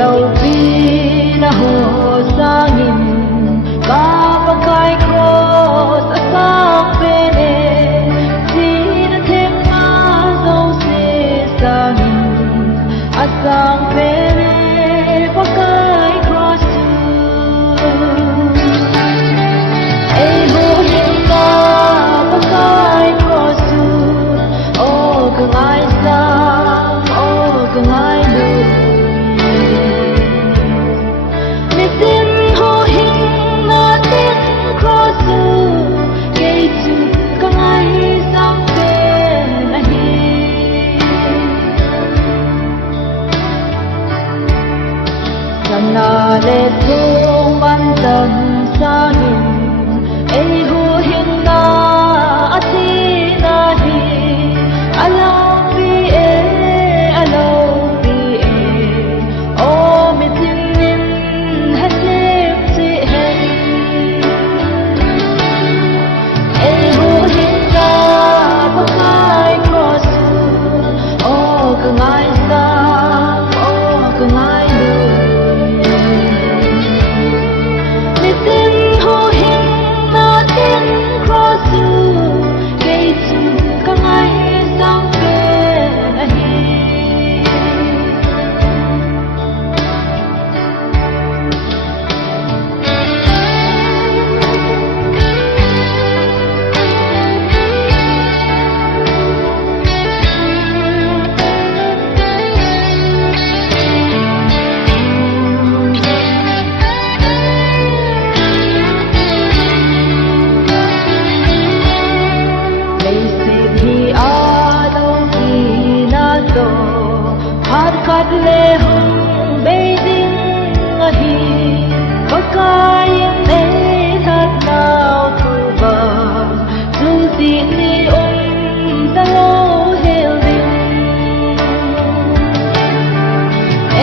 lâu vì na hồ sangin kapagkai cross asang pene sina thêm ma dâu se sangin asang pene pakai cross ei ho hinga pakai cross o kangai sang o kangai lu na le tu man tan sangin ei hu hin na ati na hi alo bi e o mi tin nin ha se ti hen ei hu hin na pa kai cross o ka ngai sa o ka ngai le hung beijing ahi pakai ne that now tu ba tu ti ni ta lo hel din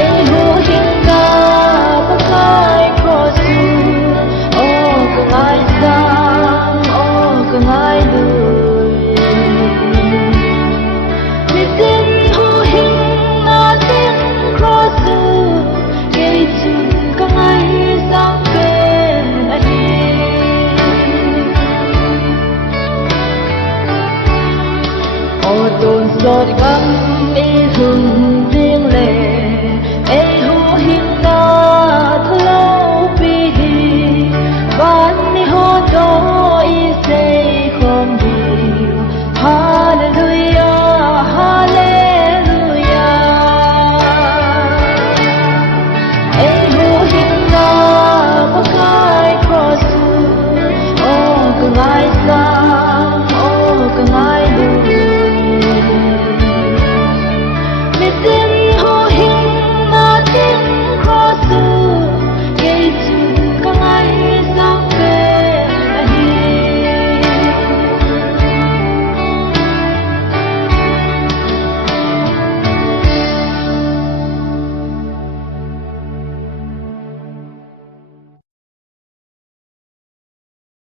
ei ho hinga pakai cross o kangai sang o kangai lu tôn sốt gấm